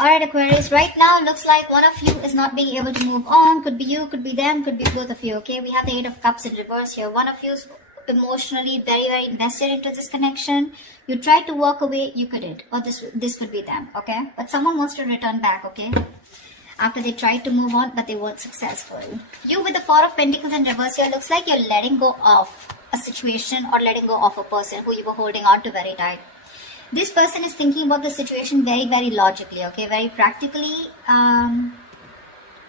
Alright, Aquarius, right now looks like one of you is not being able to move on. Could be you, could be them, could be both of you, okay? We have the Eight of Cups in reverse here. One of you is emotionally very, very invested into this connection. You tried to walk away, you couldn't. Or this could be them, okay? But someone wants to return back, okay? After they tried to move on, but they weren't successful. You with the Four of Pentacles in reverse here, looks like you're letting go of a situation or letting go of a person who you were holding on to very tight. This person is thinking about the situation very, very logically, okay? Very practically.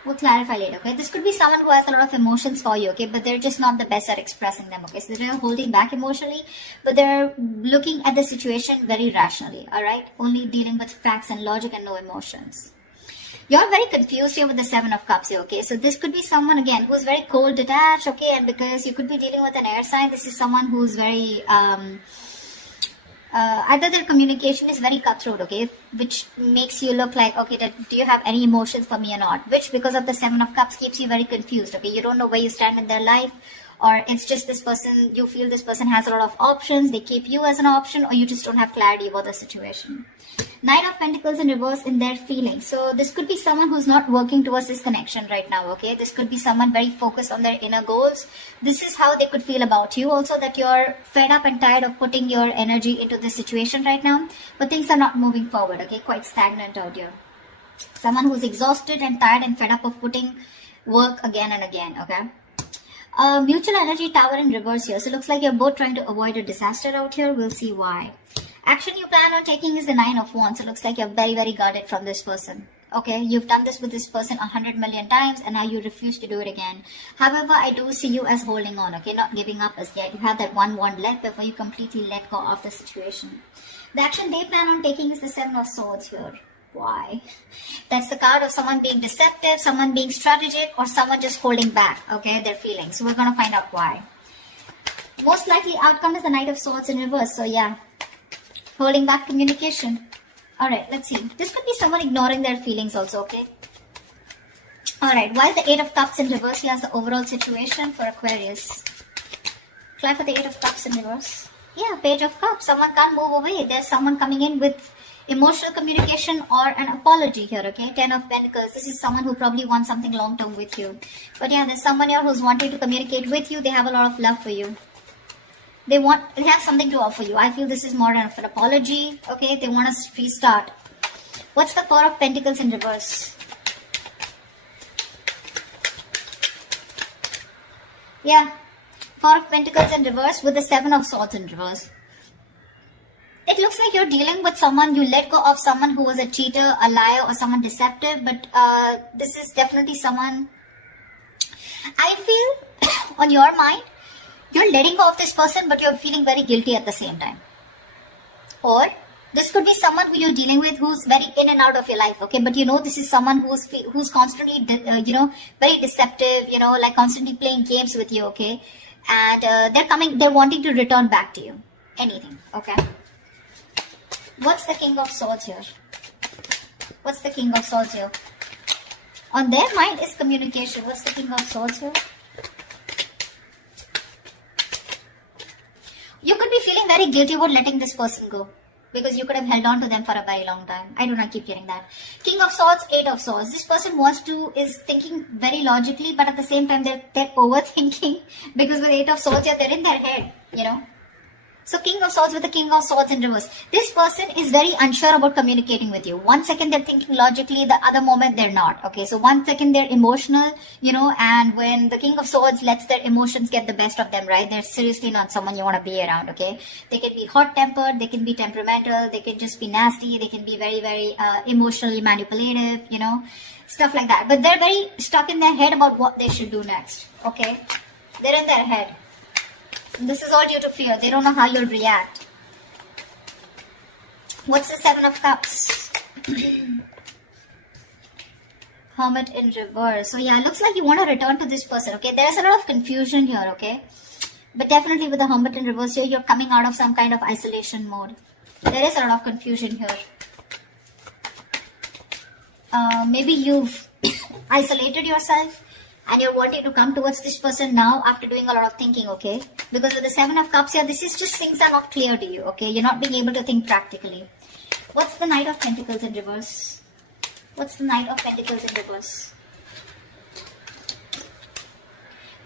We'll clarify later, okay? This could be someone who has a lot of emotions for you, okay? But they're just not the best at expressing them, okay? So they're holding back emotionally, but they're looking at the situation very rationally, alright? Only dealing with facts and logic and no emotions. You're very confused here with the Seven of Cups here, okay? So this could be someone, again, who's very cold, detached, okay? And because you could be dealing with an air sign, this is someone who's very... either their communication is very cutthroat, okay, which makes you look like, okay, do you have any emotions for me or not, which because of the Seven of Cups keeps you very confused, okay, you don't know where you stand in their life, or it's just this person, you feel this person has a lot of options, they keep you as an option, or you just don't have clarity about the situation. Knight of Pentacles in reverse in their feelings. So this could be someone who's not working towards this connection right now, okay? This could be someone very focused on their inner goals. This is how they could feel about you also, that you're fed up and tired of putting your energy into this situation right now, but things are not moving forward, okay? Quite stagnant out here. Someone who's exhausted and tired and fed up of putting work again and again, okay? Mutual energy tower in reverse here. So it looks like you're both trying to avoid a disaster out here. We'll see why. Action you plan on taking is the Nine of Wands. So it looks like you're very, very guarded from this person. Okay, you've done this with this person 100 million times and now you refuse to do it again. However, I do see you as holding on, okay, not giving up as yet. You have that one wand left before you completely let go of the situation. The action they plan on taking is the Seven of Swords here. Why? That's the card of someone being deceptive, someone being strategic, or someone just holding back, okay, their feelings. So we're going to find out why. Most likely outcome is the Knight of Swords in reverse. So yeah, holding back communication. Alright, let's see. This could be someone ignoring their feelings also, okay? Alright, while the Eight of Cups in reverse, he has the overall situation for Aquarius. Try for the Eight of Cups in reverse. Yeah, Page of Cups. Someone can't move away. There's someone coming in with emotional communication or an apology here, okay? Ten of Pentacles. This is someone who probably wants something long-term with you. But yeah, there's someone here who's wanting to communicate with you. They have a lot of love for you. They have something to offer you. I feel this is more of an apology, okay? They want to restart. What's the Four of Pentacles in reverse? Yeah, Four of Pentacles in reverse with the Seven of Swords in reverse. It looks like you're dealing with someone, you let go of someone who was a cheater, a liar, or someone deceptive, but this is definitely someone, I feel, on your mind, you're letting go of this person, but you're feeling very guilty at the same time. Or, this could be someone who you're dealing with who's very in and out of your life, okay? But you know this is someone who's constantly, very deceptive, like constantly playing games with you, okay? And they're wanting to return back to you. Anything, okay? What's the King of Swords here? What's the King of Swords here? On their mind is communication. What's the King of Swords here? You could be feeling very guilty about letting this person go, because you could have held on to them for a very long time. I do not keep hearing that. King of Swords, Eight of Swords. This person is thinking very logically, but at the same time they're overthinking, because with Eight of Swords, yeah, they're in their head, So King of Swords with the King of Swords in reverse. This person is very unsure about communicating with you. One second they're thinking logically, the other moment they're not. Okay, so one second they're emotional, and when the King of Swords lets their emotions get the best of them, right? They're seriously not someone you want to be around, okay? They can be hot-tempered, they can be temperamental, they can just be nasty, they can be very, very emotionally manipulative, stuff like that. But they're very stuck in their head about what they should do next, okay? They're in their head. This is all due to fear. They don't know how you'll react. What's the Seven of Cups? Hermit in reverse. So yeah, it looks like you want to return to this person, okay? There's a lot of confusion here, okay? But definitely with the Hermit in reverse here, you're coming out of some kind of isolation mode. There is a lot of confusion here. Maybe you've isolated yourself and you're wanting to come towards this person now after doing a lot of thinking, okay? Because with the Seven of Cups here, this is just things are not clear to you, okay? You're not being able to think practically. What's the Knight of Pentacles in reverse? What's the Knight of Pentacles in reverse?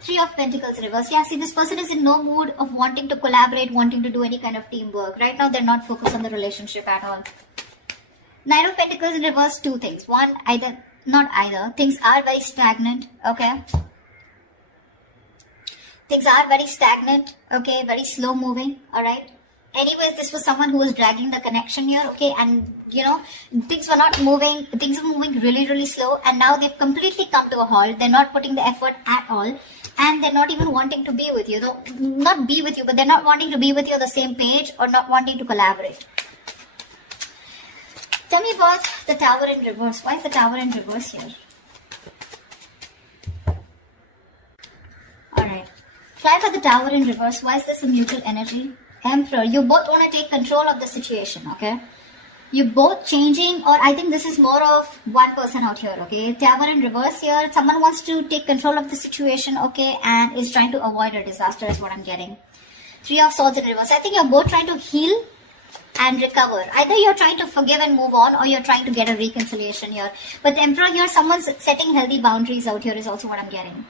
Three of Pentacles reverse. Yeah, see, this person is in no mood of wanting to collaborate, wanting to do any kind of teamwork. Right now, they're not focused on the relationship at all. Knight of Pentacles in reverse, two things. One, things are very stagnant, okay? Things are very stagnant, okay? Very slow moving, alright? Anyways, this was someone who was dragging the connection here, okay? And, you know, things were not moving. Things were moving really, really slow. And now they've completely come to a halt. They're not putting the effort at all. And they're not even wanting to be with you. Though, not be with you, but they're not wanting to be with you on the same page or not wanting to collaborate. Tell me about the Tower in reverse. Why is the Tower in reverse here? Alright. Try for the Tower in reverse. Why is this a mutual energy? Emperor. You both want to take control of the situation, okay? You both changing, or I think this is more of one person out here, okay? Tower in reverse here. Someone wants to take control of the situation, okay? And is trying to avoid a disaster is what I'm getting. Three of Swords in reverse. I think you're both trying to heal and recover. Either you're trying to forgive and move on, or you're trying to get a reconciliation here. But the Emperor here, someone's setting healthy boundaries out here is also what I'm getting.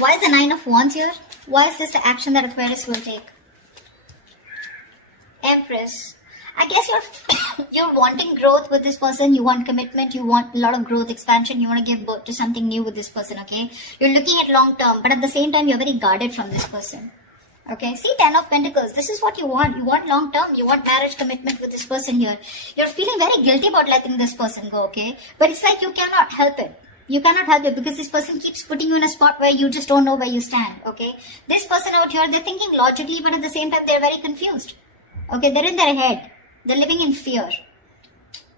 Why is the Nine of Wands here? Why is this the action that Aquarius will take? Empress. I guess you're wanting growth with this person. You want commitment. You want a lot of growth, expansion. You want to give birth to something new with this person, okay? You're looking at long term, but at the same time, you're very guarded from this person. Okay, see, 10 of Pentacles. This is what you want. You want long term. You want marriage commitment with this person here. You're feeling very guilty about letting this person go, okay? But it's like you cannot help it. You cannot help it because this person keeps putting you in a spot where you just don't know where you stand, okay? This person out here, they're thinking logically, but at the same time, they're very confused. Okay, they're in their head. They're living in fear.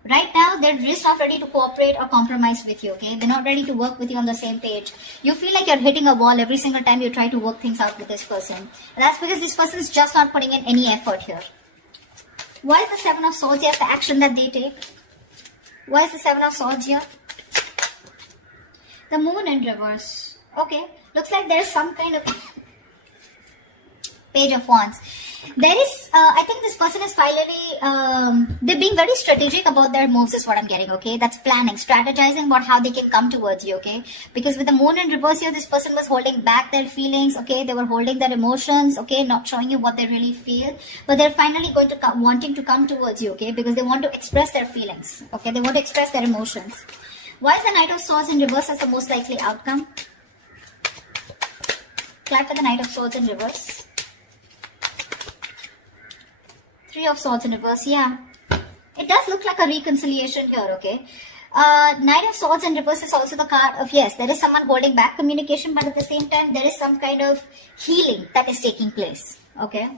Right now, they're just not ready to cooperate or compromise with you, okay? They're not ready to work with you on the same page. You feel like you're hitting a wall every single time you try to work things out with this person. And that's because this person is just not putting in any effort here. Why is the Seven of Swords here? The action that they take. Why is the Seven of Swords here? The Moon in reverse. Okay, looks like there's some kind of Page of Wands. There is, I think this person is finally, they're being very strategic about their moves is what I'm getting, okay? That's planning, strategizing about how they can come towards you, okay? Because with the Moon in reverse here, this person was holding back their feelings, okay? They were holding their emotions, okay? Not showing you what they really feel. But they're finally going to come, wanting to come towards you, okay? Because they want to express their feelings, okay? They want to express their emotions. Why is the Knight of Swords in reverse as the most likely outcome? Clap for the Knight of Swords in reverse. Three of Swords in reverse, yeah. It does look like a reconciliation here, okay? Knight of Swords in reverse is also the card of, yes, there is someone holding back communication, but at the same time, there is some kind of healing that is taking place, okay?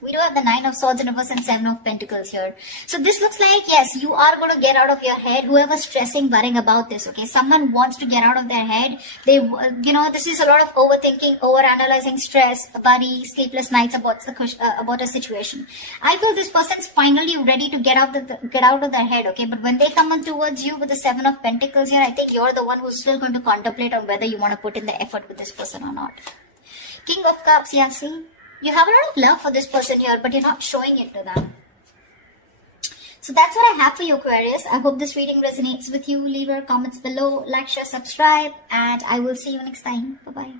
We do have the Nine of Swords in reverse and Seven of Pentacles here. So this looks like, yes, you are going to get out of your head. Whoever's stressing, worrying about this, okay? Someone wants to get out of their head. They, you know, this is a lot of overthinking, overanalyzing, stress, worry, sleepless nights about a situation. I feel this person's finally ready to get out of their head, okay? But when they come on towards you with the Seven of Pentacles here, I think you're the one who's still going to contemplate on whether you want to put in the effort with this person or not. King of Cups, yeah, see? You have a lot of love for this person here, but you're not showing it to them. So that's what I have for you, Aquarius. I hope this reading resonates with you. Leave your comments below, like, share, subscribe, and I will see you next time. Bye-bye.